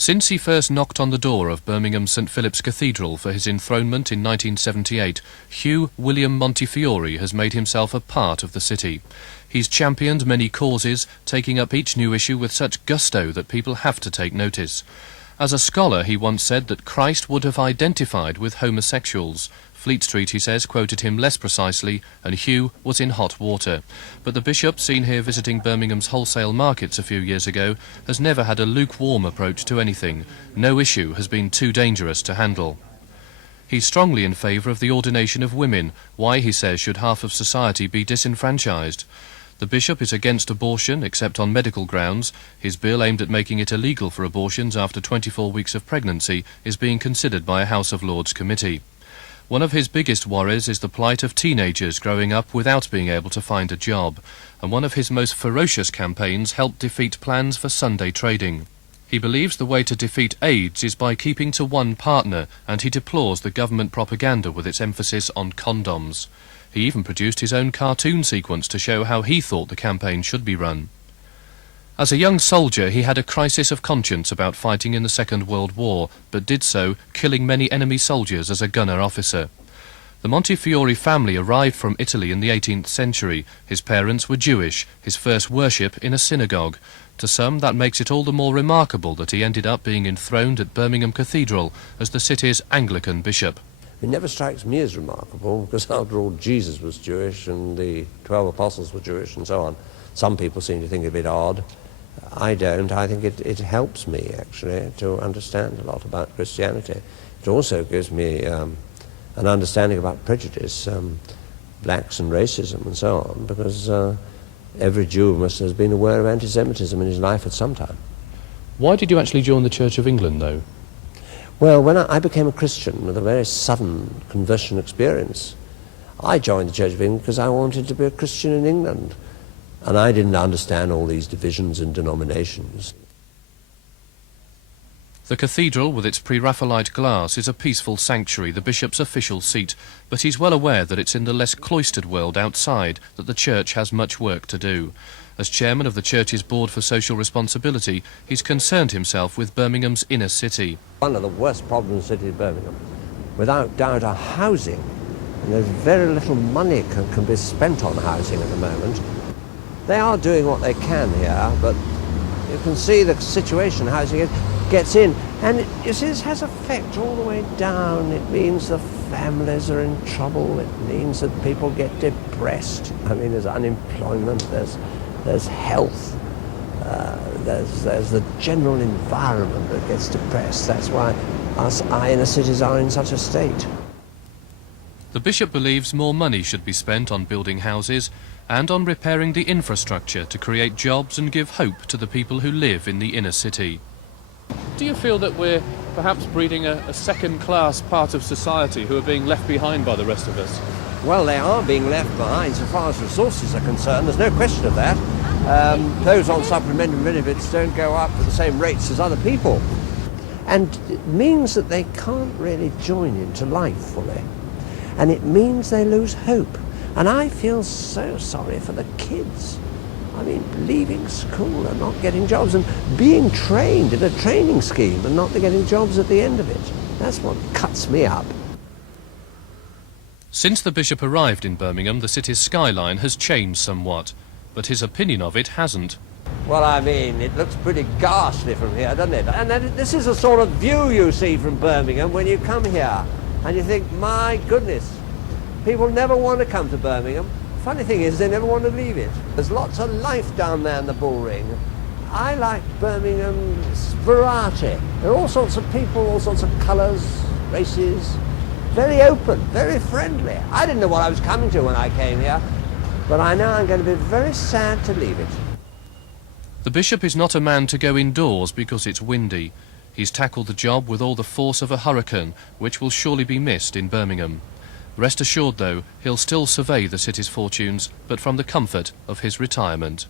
Since he first knocked on the door of Birmingham St Philip's Cathedral for his enthronement in 1978, Hugh William Montefiore has made himself a part of the city. He's championed many causes, taking up each new issue with such gusto that people have to take notice. As a scholar, he once said that Christ would have identified with homosexuals. Fleet Street, he says, quoted him less precisely, and Hugh was in hot water. But the bishop, seen here visiting Birmingham's wholesale markets a few years ago, has never had a lukewarm approach to anything. No issue has been too dangerous to handle. He's strongly in favour of the ordination of women. Why, he says, should half of society be disenfranchised? The bishop is against abortion, except on medical grounds. His bill aimed at making it illegal for abortions after 24 weeks of pregnancy is being considered by a House of Lords committee. One of his biggest worries is the plight of teenagers growing up without being able to find a job, and one of his most ferocious campaigns helped defeat plans for Sunday trading. He believes the way to defeat AIDS is by keeping to one partner, and he deplores the government propaganda with its emphasis on condoms. He even produced his own cartoon sequence to show how he thought the campaign should be run. As a young soldier, he had a crisis of conscience about fighting in the Second World War, but did so, killing many enemy soldiers as a gunner officer. The Montefiore family arrived from Italy in the 18th century. His parents were Jewish, his first worship in a synagogue. To some, that makes it all the more remarkable that he ended up being enthroned at Birmingham Cathedral as the city's Anglican bishop. It never strikes me as remarkable, because after all, Jesus was Jewish and the 12 apostles were Jewish and so on. Some people seem to think it a bit odd. I don't. I think it helps me, actually, to understand a lot about Christianity. It also gives me an understanding about prejudice, blacks and racism and so on, because every Jew must have been aware of anti-Semitism in his life at some time. Why did you actually join the Church of England, though? Well, when I became a Christian with a very sudden conversion experience, I joined the Church of England because I wanted to be a Christian in England. And I didn't understand all these divisions and denominations. The cathedral, with its pre-Raphaelite glass, is a peaceful sanctuary, the bishop's official seat, but he's well aware that it's in the less cloistered world outside that the church has much work to do. As chairman of the church's Board for Social Responsibility, he's concerned himself with Birmingham's inner city. One of the worst problems in the city of Birmingham, without doubt, are housing. And there's very little money can be spent on housing at the moment. They are doing what they can here, but you can see the situation housing gets in. And you see, this has effect all the way down. It means the families are in trouble. It means that people get depressed. I mean, there's unemployment, there's health, there's the general environment that gets depressed. That's why our inner cities are in such a state. The bishop believes more money should be spent on building houses and on repairing the infrastructure to create jobs and give hope to the people who live in the inner city. Do you feel that we're perhaps breeding a second-class part of society who are being left behind by the rest of us? Well, they are being left behind so far as resources are concerned. There's no question of that. Those on supplementary benefits don't go up at the same rates as other people. And it means that they can't really join into life fully. And it means they lose hope. And I feel so sorry for the kids. I mean, leaving school and not getting jobs and being trained in a training scheme and not getting jobs at the end of it. That's what cuts me up. Since the bishop arrived in Birmingham, the city's skyline has changed somewhat, but his opinion of it hasn't. Well, I mean, it looks pretty ghastly from here, doesn't it? And then this is the sort of view you see from Birmingham when you come here. And you think, my goodness, people never want to come to Birmingham. Funny thing is, they never want to leave it. There's lots of life down there in the bullring. I like Birmingham's variety. There are all sorts of people, all sorts of colours, races. Very open, very friendly. I didn't know what I was coming to when I came here, but I know I'm going to be very sad to leave it. The bishop is not a man to go indoors because it's windy. He's tackled the job with all the force of a hurricane, which will surely be missed in Birmingham. Rest assured, though, he'll still survey the city's fortunes, but from the comfort of his retirement.